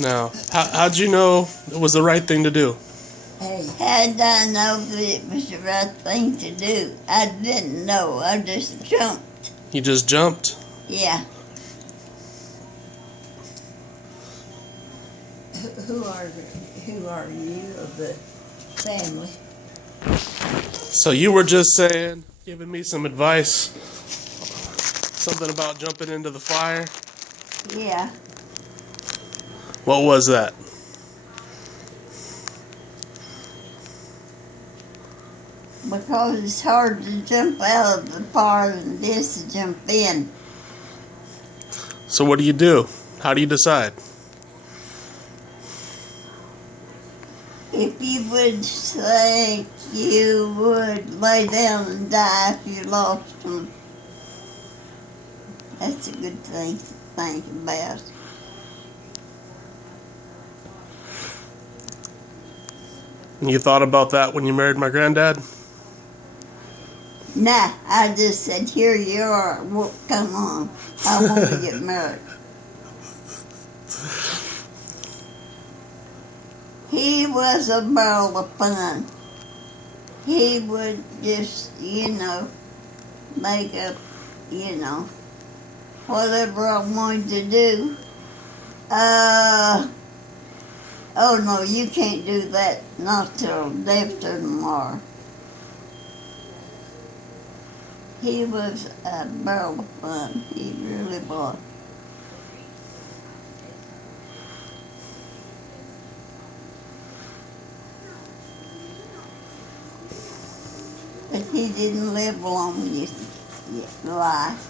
Now, how'd you know it was the right thing to do? Hey, how did I know that it was the right thing to do? I didn't know. I just jumped. You just jumped? Yeah. Who are you of the family? So you were just saying, giving me some advice, something about jumping into the fire? Yeah. What was that? Because it's hard to jump out of the fire than it is to jump in. So what do? How do you decide? If you would think you would lay down and die if you lost them, that's a good thing to think about. You thought about that when you married my granddad? Nah, I just said, here you are, well, come on, I want to get married. He was a barrel of fun. He would just, make up, whatever I wanted to do. Oh no, you can't do that, not till after tomorrow. He was a barrel of fun, he really was. But he didn't live long in his life.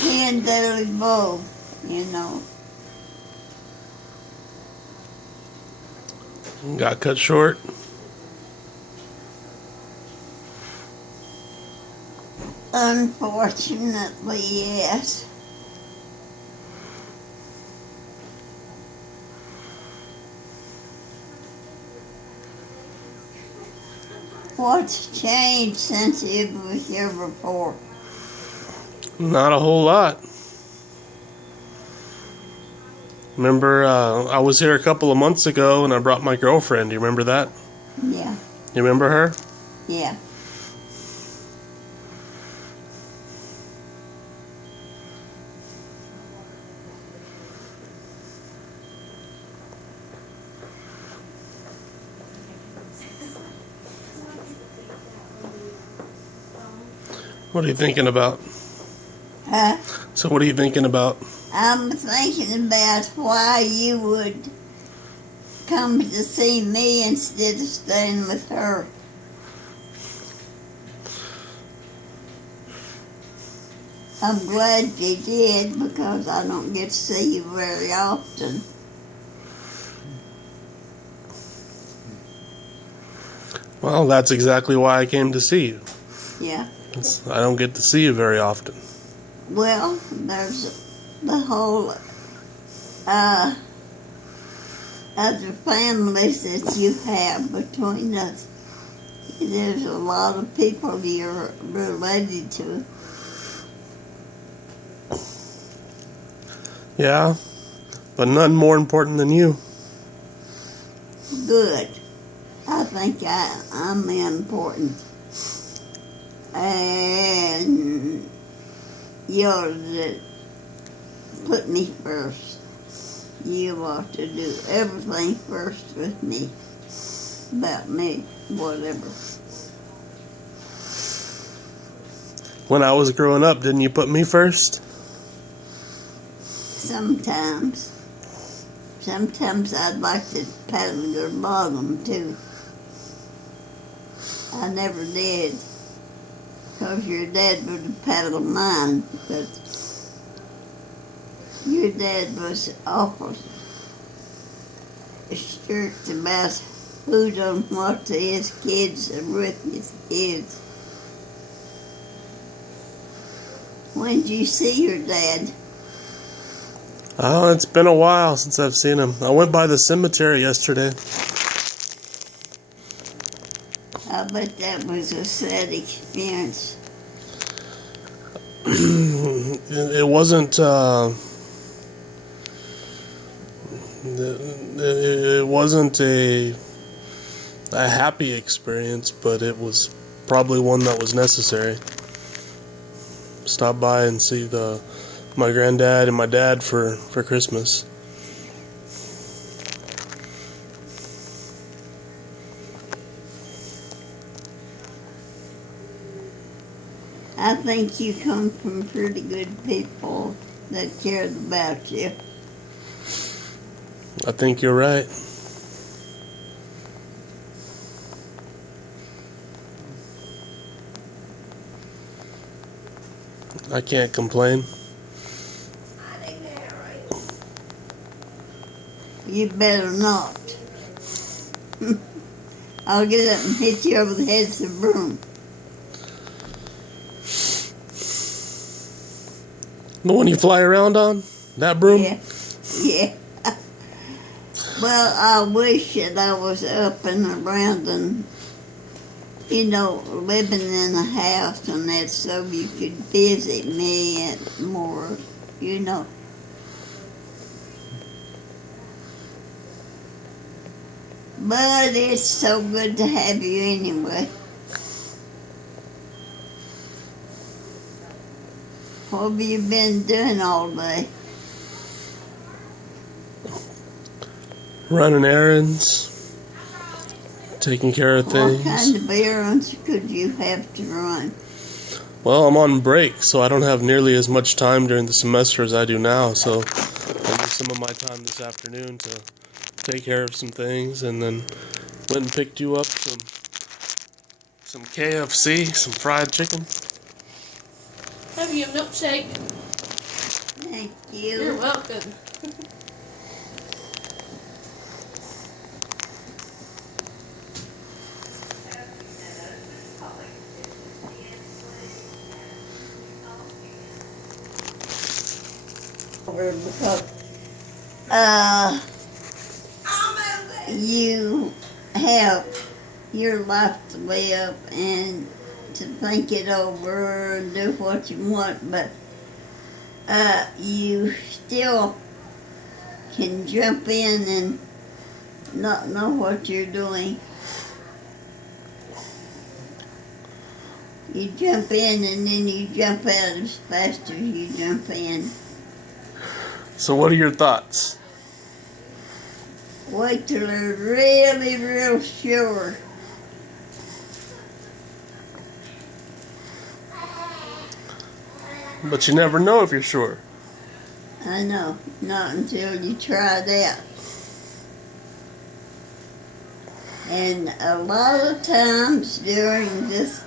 He and Dudley both, Got cut short? Unfortunately, yes. What's changed since he was here before? Not a whole lot. Remember, I was here a couple of months ago and I brought my girlfriend. Do you remember that? Yeah. You remember her? Yeah. What are you thinking about? Huh? So what are you thinking about? I'm thinking about why you would come to see me instead of staying with her. I'm glad you did because I don't get to see you very often. Well, that's exactly why I came to see you. Yeah. I don't get to see you very often. Well, there's the whole other families that you have between us. There's a lot of people you're related to. Yeah, but none more important than you. Good. I think I'm important. And you're to put me first. You ought to do everything first with me. About me, whatever. When I was growing up, didn't you put me first? Sometimes. Sometimes I'd like to paddle your bottom too. I never did. Because your dad would have paddled mine, but your dad was awful strict about who done what to his kids and with his kids. When did you see your dad? Oh, it's been a while since I've seen him. I went by the cemetery yesterday. I bet that was a sad experience. It wasn't It wasn't a happy experience, but it was probably one that was necessary. Stop by and see my granddad and my dad for Christmas. I think you come from pretty good people that cared about you. I think you're right. I can't complain. You better not. I'll get up and hit you over the head with a broom. The one you fly around on? That broom? Yeah, yeah. Well, I wish that I was up and around and, living in a house and that so you could visit me and more, But it's so good to have you anyway. What have you been doing all day? Running errands, taking care of things. What kind of errands could you have to run? Well, I'm on break, so I don't have nearly as much time during the semester as I do now, so I used some of my time this afternoon to take care of some things, and then went and picked you up some KFC, some fried chicken. Have you a milkshake? Thank you. You're welcome. Because you have your life to live and to think it over and do what you want, but you still can jump in and not know what you're doing. You jump in and then you jump out as fast as you jump in. So what are your thoughts? Wait till they're really real sure. But you never know if you're sure. I know, not until you try it out. And a lot of times during this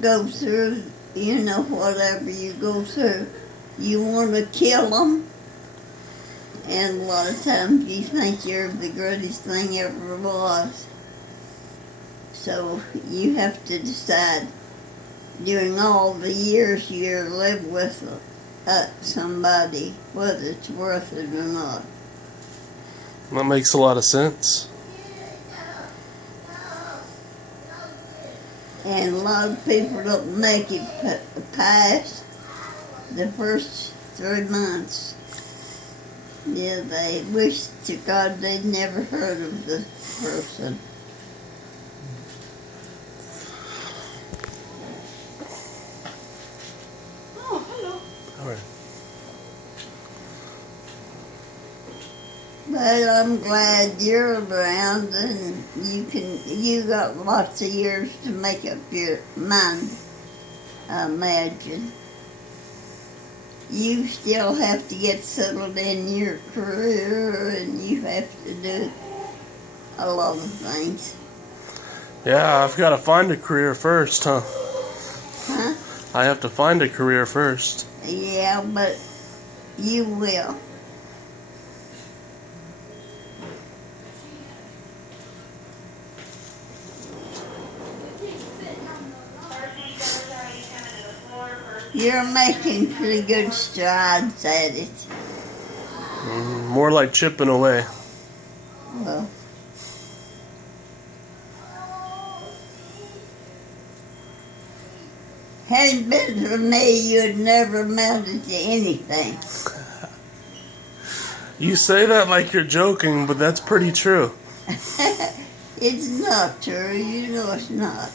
go through, whatever you go through, you want to kill them. And a lot of times you think you're the greatest thing ever was. So you have to decide during all the years you live with somebody whether it's worth it or not. That makes a lot of sense. And a lot of people don't make it past the first 3 months. Yeah, they wish to God they'd never heard of the person. Oh, hello. All right. But I'm glad you're around and you got lots of years to make up your mind, I imagine. You still have to get settled in your career and you have to do a lot of things. Yeah, I've got to find a career first, huh? Huh? I have to find a career first. Yeah, but you will. You're making pretty good strides at it. More like chipping away. Well, hadn't been for me, you'd never amounted to anything. You say that like you're joking, but that's pretty true. It's not true. You know it's not.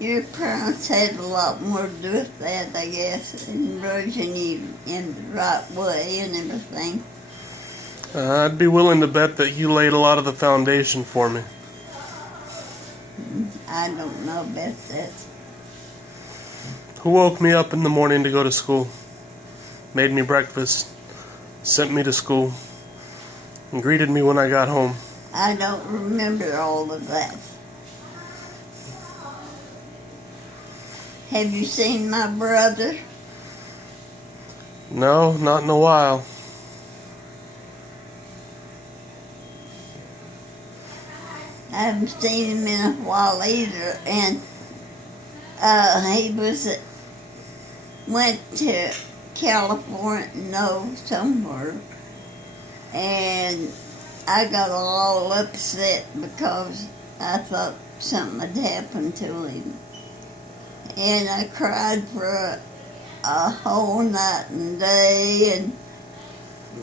Your parents had a lot more to do with that, I guess, and raising you in the right way and everything. I'd be willing to bet that you laid a lot of the foundation for me. I don't know about that. Who woke me up in the morning to go to school, made me breakfast, sent me to school, and greeted me when I got home? I don't remember all of that. Have you seen my brother? No, not in a while. I haven't seen him in a while either, and he went to California, no, somewhere, and I got all upset because I thought something had happened to him, and I cried for a whole night and day, and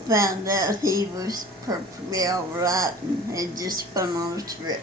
found out he was perfectly all right and had just gone on a trip.